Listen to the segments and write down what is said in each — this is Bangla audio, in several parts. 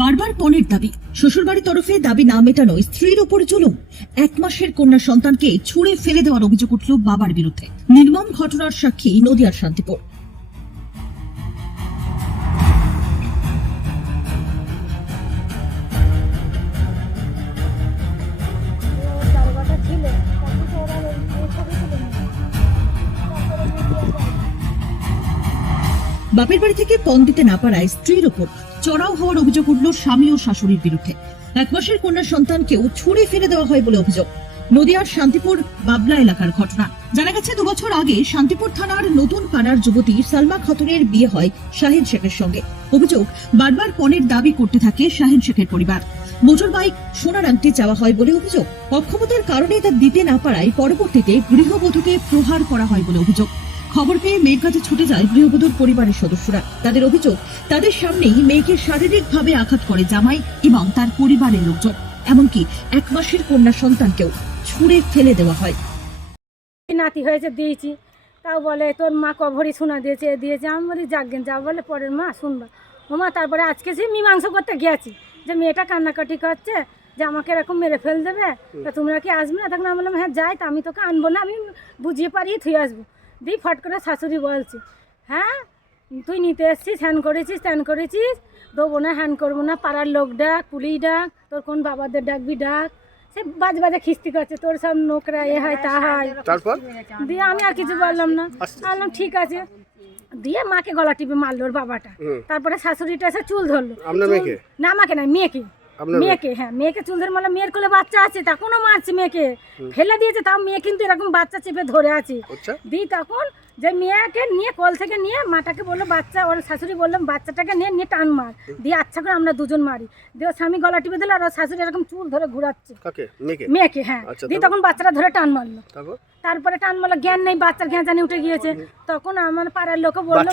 বারবার পণের দাবি, শ্বশুরবাড়ির তরফে দাবি না মেটানোয় স্ত্রীর ওপর জুলুম। 1 মাসের কন্যা সন্তানকে ছুঁড়ে ফেলে দেওয়ার অভিযোগ উঠল বাবার বিরুদ্ধে। নির্মম ঘটনার সাক্ষী নদিয়ার শান্তিপুর। বাপের বাড়ি থেকে পণ দিতে না পারায় স্ত্রীর ওপর চড়াও হওয়ার অভিযোগ উঠল স্বামী ও শাশুড়ির বিরুদ্ধে। 1 মাসের কন্যা সন্তানকেও ছুঁড়ে ফেলে দেওয়া হয় বলে অভিযোগ। নদিয়ার শান্তিপুর বাবলা এলাকার ঘটনা। জানা গেছে 2 বছর আগে শান্তিপুর থানার নতুন পাড়ার যুবতী সালমা খাতুনের বিয়ে হয় শাহিন শেখের সঙ্গে। অভিযোগ, বারবার পণের দাবি করতে থাকে শাহিন শেখের পরিবার। মোটর বাইক, সোনার আংটি চাওয়া হয় বলে অভিযোগ। অক্ষমতার কারণে তা দিতে না পারায় পরবর্তীতে গৃহবধূকে প্রহার করা হয় বলে অভিযোগ। খবর পেয়ে মেয়ের কাছে ছুটে যায় গৃহবধূর পরিবারের সদস্যরা। তাদের অভিযোগ, তাদের সামনেই মেয়েকে শারীরিকভাবে আঘাত করে জামাই এবং তার পরিবারের লোকজন। এমনকি 1 মাসের কন্যা সন্তানকেও ছুঁড়ে ফেলে দেওয়া হয়। নাতি হয়েছে দিয়েছি, তাও বলে তোর মা কভরি শোনা দিয়েছে আমি বলি যাকগেন যা বলে পরের মা শুনবা ও মা। তারপরে আজকে সে মীমাংসা করতে গেছি যে মেয়েটা কান্নাকাটি করছে যে আমাকে এরকম মেরে ফেল দেবে, তা তোমরা কি আসবে না? তখন আমি বললাম হ্যাঁ যাই, তা আমি তোকে আনবো না, আমি বুঝিয়ে পারিয়ে থুয়ে আসবো। দিয়ে ফট করে শাশুড়ি বলছে, হ্যাঁ তুই নিতে এসছিস, হ্যান করেছিস ত্যান করেছিস, দেবো না, হ্যান করবো না, পাড়ার লোক ডাক, পুলিশ ডাক, তোর কোন বাবাদের ডাকবি ডাক। সে বাজে বাজে খিস্তি করছে, তোর সব নোকরা এ হয় তা হয়। তারপর দিয়ে আমি আর কিছু বললাম না, বললাম ঠিক আছে। দিয়ে মাকে গলা টিপে মারলো ওর বাবাটা। তারপরে শাশুড়িটা এসে চুল ধরলো। না আমাকে না, মেয়েকে। মেয়েকে, হ্যাঁ মেয়েকে চুল ধরে মারলো। মেয়ের কোলে বাচ্চা আছে, তখনও মারছে মেয়েকে, ফেলে দিয়েছে। তাও মেয়ে কিন্তু এরকম বাচ্চা চেপে ধরে আছে। দিয়ে তখন যে মেয়েকে নিয়ে কোল থেকে নিয়ে মাটাকে বললো বাচ্চা, ওর শাশুড়ি বললাম বাচ্চাটাকে নিয়ে টান মার। দিয়ে আচ্ছা করে আমরা দুজন মারি। দিয়ে ওর স্বামী গলা টিপে দিল আর ওর শাশুড়ি এরকম চুল ধরে ঘুরাচ্ছে মেয়েকে। হ্যাঁ, দিয়ে তখন বাচ্চাটা ধরে টান মারলো। তারপরে টান মারলো, জ্ঞান নেই, বাচ্চার জ্ঞান উঠে গিয়েছে। তখন আমার পাড়ার লোকে বললো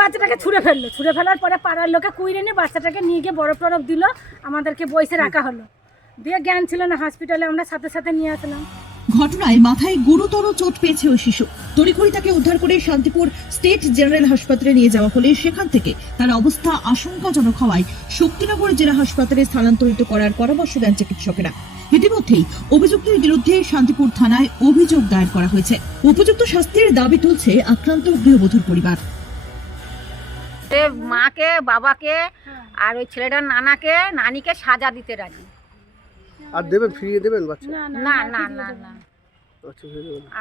বাচ্চাটাকে ছুঁড়ে ফেললো। ছুঁড়ে ফেলার পরে পাড়ার লোকে কুইরে নিয়ে বাচ্চাটাকে নিয়ে গিয়ে বরফ টরফ দিল, আমাদেরকে বসে রাখা হলো। দিয়ে জ্ঞান ছিল না, হসপিটালে আমরা সাথে সাথে নিয়ে আসলাম। ঘটনায় মাথায় গুরুতর চোট পেয়েছে ওই শিশু। তড়িঘড়ি তাকে উদ্ধার করে শান্তিপুর স্টেট জেনারেল হাসপাতালে নিয়ে যাওয়া হলে সেখান থেকে তার অবস্থা আশঙ্কাজনক হওয়ায় শক্তিনগর জেলা হাসপাতালে স্থানান্তরিত করার পরামর্শ দেন চিকিৎসকেরা। ইতিমধ্যেই অভিযুক্তের বিরুদ্ধে শান্তিপুর থানায় অভিযোগ দায়ের করা হয়েছে। উপযুক্ত শাস্তির দাবি তুলছে আক্রান্ত গৃহবধূর পরিবার। মাকে, বাবাকে আর ওই ছেলেটার নানাকে, নানিকে সাজা দিতে রাজি। আর দেবেন, ফিরিয়ে দেবেন বাচ্চা? না না না না,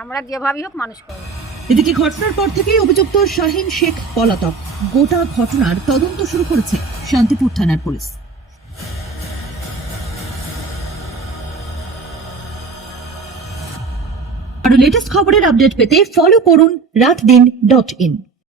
আমরা যেভাবেই হোক মানুষ করব। এদিকে ঘটনার পর থেকেই অভিযুক্ত শাহিন শেখ পলাতক। গোটা ঘটনার তদন্ত শুরু করেছে শান্তিপুর থানার পুলিশ। আর লেটেস্ট খবরের আপডেট পেতে ফলো করুন রাতদিন.in।